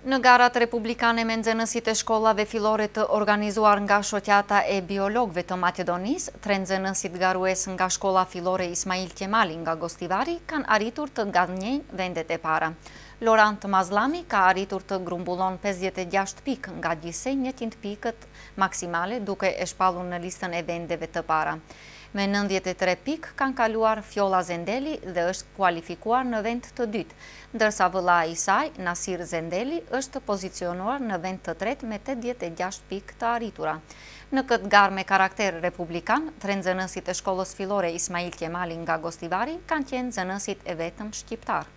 Në garat republikane me nxënësit e shkollave fillore të organizuar nga shoqata e biologëve të Maqedonisë, 3 nxënësit garues nga shkolla fillore Ismail Qemali nga Gostivari kanë arritur të ngadhnjejnë vendet e para. Lorant Mazllami ka arritur të grumbullon 56 pikë nga gjithsej 100 pikët maksimale, duke e shpallur në listën e vendeve të para. Me 93 pikë kanë kaluar Fjolla Zendeli dhe është kualifikuar në vend të dytë, ndërsa vëlla i saj, Nasir Zendeli, është pozicionuar në vend të tretë me 86 pikë të arritura. Në këtë garë me karakter republikan, 3 nxënësit e shkollës fillore Ismail Qemali nga Gostivari kanë qenë nxënësit e vetëm shqiptar.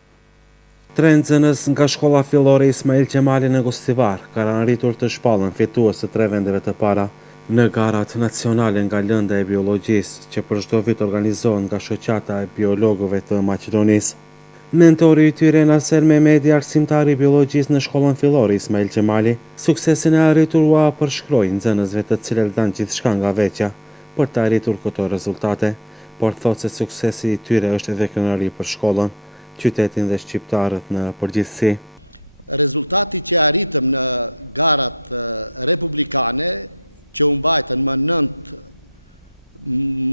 3 nxënës nga shkolla fillore Ismail Qemali në Gostivar kanë arritur të shpallën fitues të 3 vendeve të para në garat nacionale nga lënda e biologjisë që për çdo vit organizohen nga shoqata e biologëve të Maqedonisë. Mentori i tyre Nasser Mehmeti, arsimtari i biologjisë në shkollën fillore Ismail Qemali, suksesin e arritur ua përshkroi nxënësve të cilët dhanë gjithçka nga veçja për të arritur këto rezultate, por thotë se suksesi i tyre është edhe kënaqëri për shkollën, qytetin dhe shqiptarët në përgjithësi. Rezultati që arritëm në garat republikane që u mbajtën më 9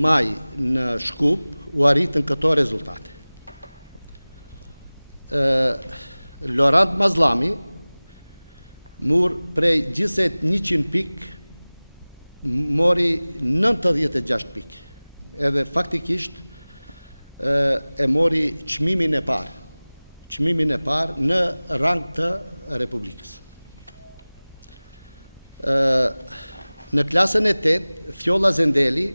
maj në Shkup, u arritën këto rezultate. Lorant Mazllami mur prej gjithsej 100 pikë, mori 96 pikë, edhe faktikisht e mori çmimin e parë në rang të Republikës. Në klasën e 8, Fjolla Zendeli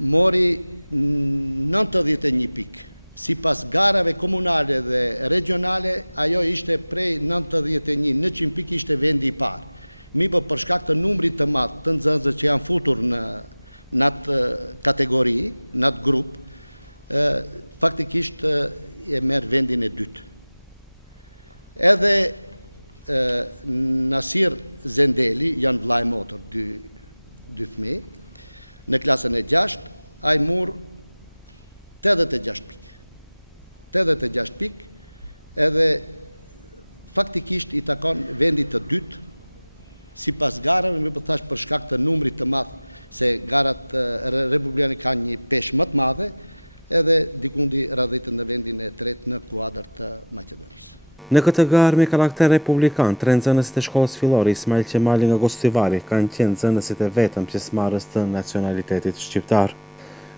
mori 91 pikë. Sipas garave komunale dhe regionale, ajo ishte prej 91 në 100 pikë ishte vendi i parë. Mirë për shkak të numrit të madh të nxënësve që janë futur në atë kategori, në atë grup, faktikisht e merr vendin e dytë. Edhe Nasir Zendeli, janë vllai motor, dy fëmijë, në klasën e 6, ai mur 86 pikë. 86 pikë, edhe faktikisht i takon vendit të dytë, sipas garave, më thash për shkak të numrit të madh, se garat republikane kanë një peshë më të madhe, edhe dikundi radhitën në vendin e tretë në kuadër të Maqedonisë. Në këtë garë me karakter republikan, 3 nxënësit e shkollës fillore Ismail Qemali nga Gostivari kanë qenë nxënësit e vetëm pjesëmarrës të nacionalitetit shqiptar.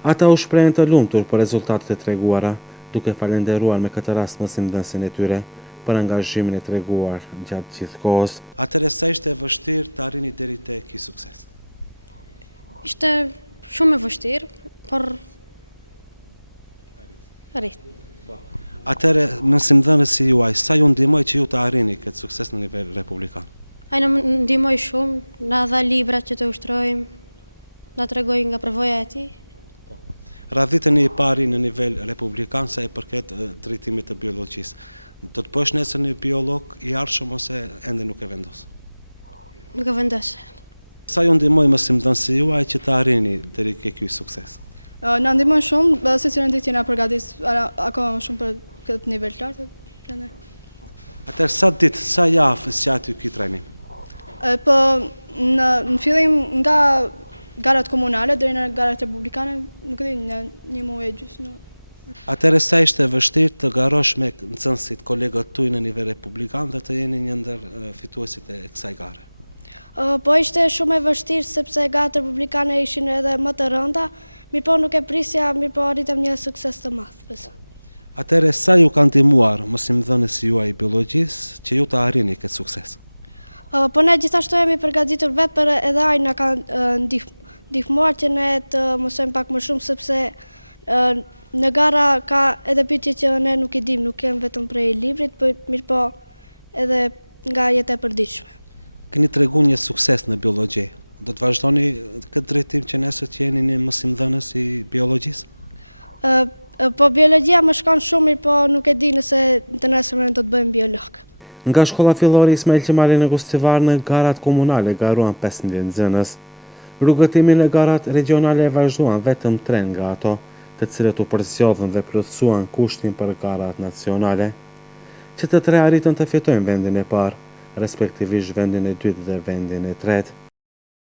Ata u shprehen të lumtur për rezultatet e treguara, duke falenderuar me këtë rast mësimdhënësin e tyre për angazhimin e treguar gjatë gjithë kohës. Atëherë sa ishte vështirë të arrini deri te ky sukses? Ishte shumë e vështirë, por arrit. Atëherë, mësimdhënësi juaj, sa ju ndihmoi që ju të arrini këtë sukses në nivel republikan? Ai na ndihmoi shumë, na dha libra që të ushtrojmë, na tregoi nga përvoja e tij. Radhitën i pari në nivel republikan sa i përket drejtimit të biologjisë. Do të bësh nesër një biolog i arshëm ose ende nuk e vendos? Nuk e vendos. Sa ju ndihmoi mësimdhënësi juaj që të arrini deri ke ky sukses? Na ndihmon shumë, secilën ditë jena përgatis akoma më shumë për këtë nivel të lartë. Atëherë sa ditë, sa javë sqati ky trajnim? Po në fillim nga garat komunale deri në garat republikane, nuk e di, në një muaj gjysmë. Atëherë sa ishte vështirë të garosh me nxënësit, kolegët tuaj në nivel republikan dhe të jeni një ndër fituesit e kësaj gare? Po ishte shumë e vështirë sepse garat republikane ishin edhe më të rënda, mirë po nuk e prisja, mirë po arritëm një sukses të madh. Atëherë sa ju kanë ndihmuar mësimdhënësi juaj i biologjisë që ju të arrini këtë sukses? Po ne gjithashtu jemi përgatitur vetë për edhe ai na kanë ndihmuar që ne të mësojmë pak më shumë sepse në gara ka edhe pyetje që ne nuk i dim, nuk kemi vetëm prej librit, por mirë po edhe nga jeta e përditshme. Keni treguar një sukses në biologji. Do të vazhdoni këtë drejtim që nesër të jeni një mësimdhënës i biologjisë? Po biologjia më shkon shumë mirë, po nuk e di nëse të nesërmen do të bëjmë biolog. Nga shkolla fillore Ismail Qemali në Gostivar në garat komunale garuan 15 nxënës. Rrugëtimin në garat regionale e vazhduan vetëm 3 nga ato, të cilët u përzgjodhën dhe plotësuan kushtin për garat nacionale. që të tre arritën të fitojnë vendin e parë, respektivisht vendin e dytë dhe vendin e tretë.